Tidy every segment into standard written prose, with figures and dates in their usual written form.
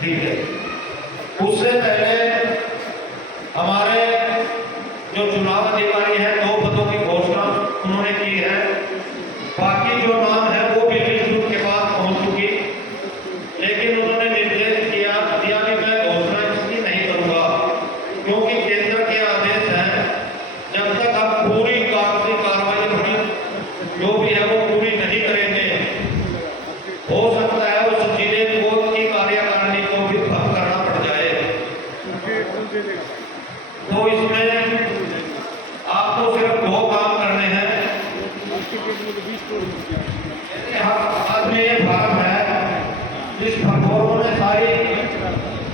ठीक है। उससे पहले हमारे जो चुनाव अधिकारी हैं 2 पदों की घोषणा उन्होंने की है। बाकी जो नाम है वो भी लिस्ट के पास पहुंच चुकी, लेकिन उन्होंने निर्देश दिया कि मैं घोषणा इसकी नहीं करूंगा, क्योंकि केंद्र के आदेश हैं जब तक हम पूरी कागजी कार्रवाई अपनी जो भी है वो पूरी नहीं करेंगे, हो सकता है उस जिले को की कार्यकारिणी को भी भंग करना पड़ जाए। तो इसमें आपको सिर्फ 2 काम करने हैं। हाथ में ये फॉर्म है, इस फॉर्म में सारी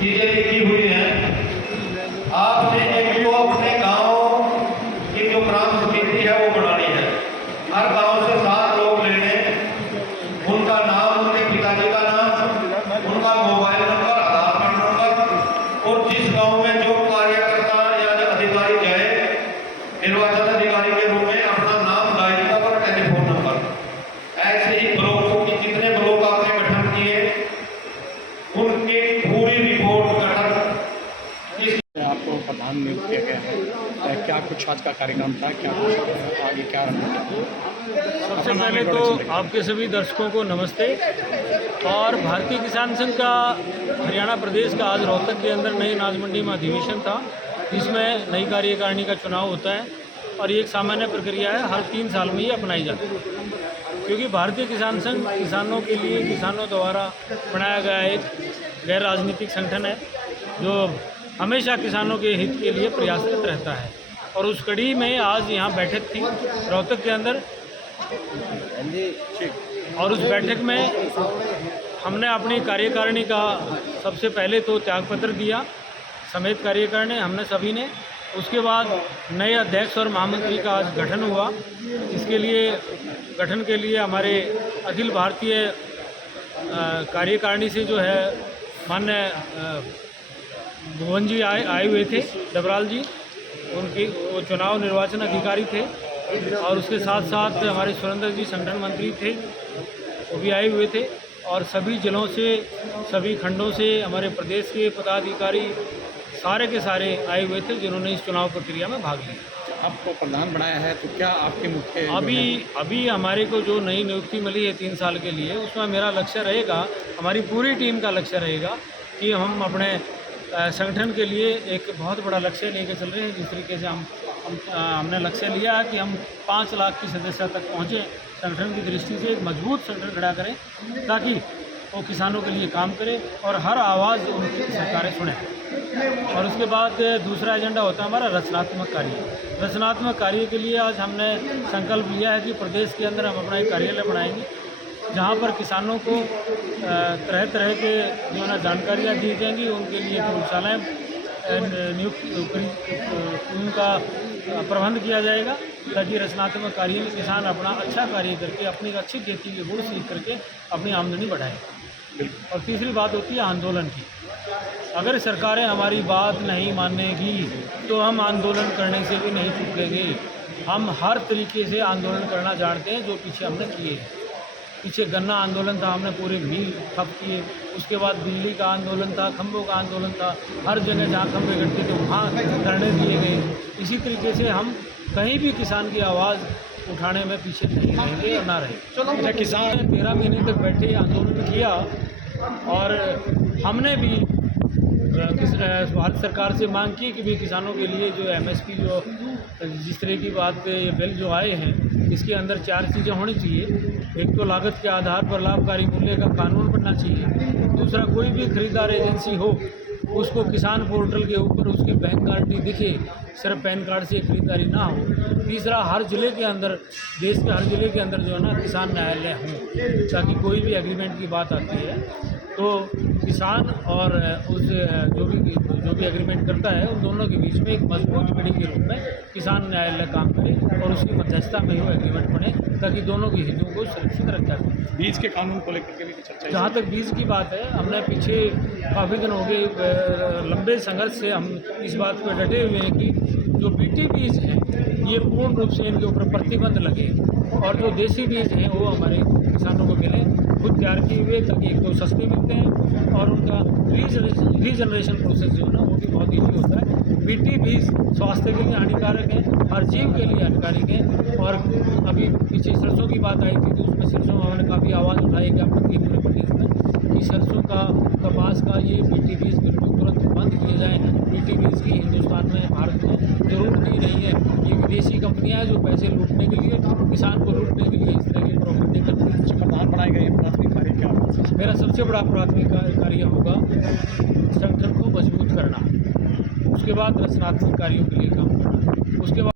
चीजें लिखी हुई हैं। आपने एक तो अपने गांव की जो ग्राम समिति है वो बनानी है। हर गांव से 7 लोग लेने, उनका नाम, उनके पिताजी का नाम, उनका मोबाइल नंबर, आधार कार्ड नंबर, और जिस गांव में जो कार्यकर्ता या अधिकारी जाए निर्वाचन अधिकारी के रूप में अपना नाम, डायरी नंबर और टेलीफोन नंबर। ऐसे ही ब्लॉकों की जितने ब्लॉक आपने गठन किए उनकी पूरी रिपोर्ट गठन। आपको प्रधान नियुक्त किया गया है, क्या कुछ आज का कार्यक्रम था, क्या कुछ आगे क्या रणनीति? सबसे पहले तो आपके सभी दर्शकों को नमस्ते। और भारतीय किसान संघ का हरियाणा प्रदेश का आज रोहतक के अंदर नई अनाज मंडी में अधिवेशन था, जिसमें नई कार्यकारिणी का चुनाव होता है और ये एक सामान्य प्रक्रिया है, हर 3 साल में ये अपनाई जाती है। क्योंकि भारतीय किसान संघ किसानों के लिए, किसानों द्वारा बनाया गया एक गैर राजनीतिक संगठन है जो हमेशा किसानों के हित के लिए प्रयासरत रहता है। और उस कड़ी में आज यहाँ बैठक थी रोहतक के अंदर, और उस बैठक में हमने अपनी कार्यकारिणी का सबसे पहले तो त्यागपत्र दिया समेत कार्यकारिणी हमने सभी ने। उसके बाद नए अध्यक्ष और महामंत्री का आज गठन हुआ। इसके लिए गठन के लिए हमारे अखिल भारतीय कार्यकारिणी से जो है माननीय भुवन जी आए हुए थे, डबराल जी, उनकी वो चुनाव निर्वाचन अधिकारी थे। और उसके साथ साथ हमारे सुरेंद्र जी संगठन मंत्री थे, वो भी आए हुए थे। और सभी जिलों से, सभी खंडों से हमारे प्रदेश के पदाधिकारी सारे के सारे आए हुए थे जिन्होंने इस चुनाव प्रक्रिया में भाग लिया। आपको प्रधान बनाया है तो क्या आपके मुख्य अभी हमारे को जो नई नियुक्ति मिली है 3 साल के लिए, उसमें मेरा लक्ष्य रहेगा, हमारी पूरी टीम का लक्ष्य रहेगा कि हम अपने संगठन के लिए एक बहुत बड़ा लक्ष्य लेकर चल रहे हैं। जिस तरीके से हमने लक्ष्य लिया है कि हम 5 लाख की सदस्यता तक पहुँचें, संगठन की दृष्टि से एक मजबूत संगठन खड़ा करें ताकि वो किसानों के लिए काम करे और हर आवाज़ उनकी सरकारें सुने। और उसके बाद दूसरा एजेंडा होता है हमारा रचनात्मक कार्य। रचनात्मक कार्य के लिए आज हमने संकल्प लिया है कि प्रदेश के अंदर हम अपना एक कार्यालय बनाएंगे जहाँ पर किसानों को तरह तरह के जो है ना जानकारियाँ दी जाएंगी, उनके लिए गौशालाएँ नियुक्त उनका प्रबंध किया जाएगा ताकि रचनात्मक कार्य में किसान अपना अच्छा कार्य करके अपनी अच्छी खेती के गुण सीख करके अपनी आमदनी बढ़ाएं। और तीसरी बात होती है आंदोलन की। अगर सरकारें हमारी बात नहीं मानेगी तो हम आंदोलन करने से भी नहीं चूकेंगे। हम हर तरीके से आंदोलन करना जानते हैं, जो पीछे हमने किए हैं। पीछे गन्ना आंदोलन था, हमने पूरे मिल ठप किए। उसके बाद बिजली का आंदोलन था, खंभों का आंदोलन था, हर जगह जहाँ खंभे इकट्ठे थे वहाँ धरने दिए गए। इसी तरीके से हम कहीं भी किसान की आवाज़ उठाने में पीछे नहीं रहेंगे और ना रहे। किसान 13 महीने तक बैठे आंदोलन किया और हमने भी भारत सरकार से मांग की कि भी किसानों के लिए जो MSP जो जिस तरह की बात ये बिल जो आए हैं, इसके अंदर 4 चीज़ें होनी चाहिए। एक तो लागत के आधार पर लाभकारी मूल्य का कानून बनना चाहिए। दूसरा, कोई भी खरीदार एजेंसी हो उसको किसान पोर्टल के ऊपर उसकी बैंक गारंटी दिखे, सिर्फ पैन कार्ड से खरीदारी ना हो। तीसरा, हर ज़िले के अंदर, देश के हर ज़िले के अंदर जो है ना किसान न्यायालय हों, ताकि कोई भी एग्रीमेंट की बात आती है तो किसान और उस जो भी एग्रीमेंट करता है उन दोनों के बीच में एक मजबूत कड़ी के रूप में किसान न्यायालय काम करे और उसकी मध्यस्थता में वो एग्रीमेंट बने ताकि दोनों के हितों को सुरक्षित रखा जाए। बीज के कानून को लेकर के भी चर्चा। जहाँ तक बीज की बात है, हमने पीछे काफ़ी दिन हो गए लंबे संघर्ष से हम इस बात पर डटे हुए हैं कि जो BT बीज हैं ये पूर्ण रूप से इनके ऊपर प्रतिबंध लगे और जो देसी बीज हैं वो हमारे किसानों को मिले। खुद तैयार किए हुए, ताकि एक तो सस्ते मिलते हैं और उनका रीजनरेशन प्रोसेस जो है ना वो भी बहुत ईजी होता है। मिट्टी भी स्वास्थ्य के लिए हानिकारक है, हर जीव के लिए हानिकारक है। और अभी पीछे सरसों की बात आई थी, तो उसमें सरसों हमने काफ़ी आवाज़ उठाई कि आपत्ति पूरे प्रदेश में कि सरसों का, कपास का ये मिट्टी बीज बिल्कुल तुरंत बंद किए जाएँ। मिट्टी बीज की हिंदुस्तान में, भारत में ज़रूरत ही नहीं है। ये विदेशी कंपनियाँ हैं जो पैसे लूटने के लिए, किसान को लूटने के लिए इस तरह की प्रॉपर्टी करती हैं। प्रधान बनाए गए प्राथमिक कार्य क्या होगा? मेरा सबसे बड़ा प्राथमिक कार्य होगा संगठन को मजबूत करना, उसके बाद रचनात्मक कार्यों के लिए काम करना, उसके बाद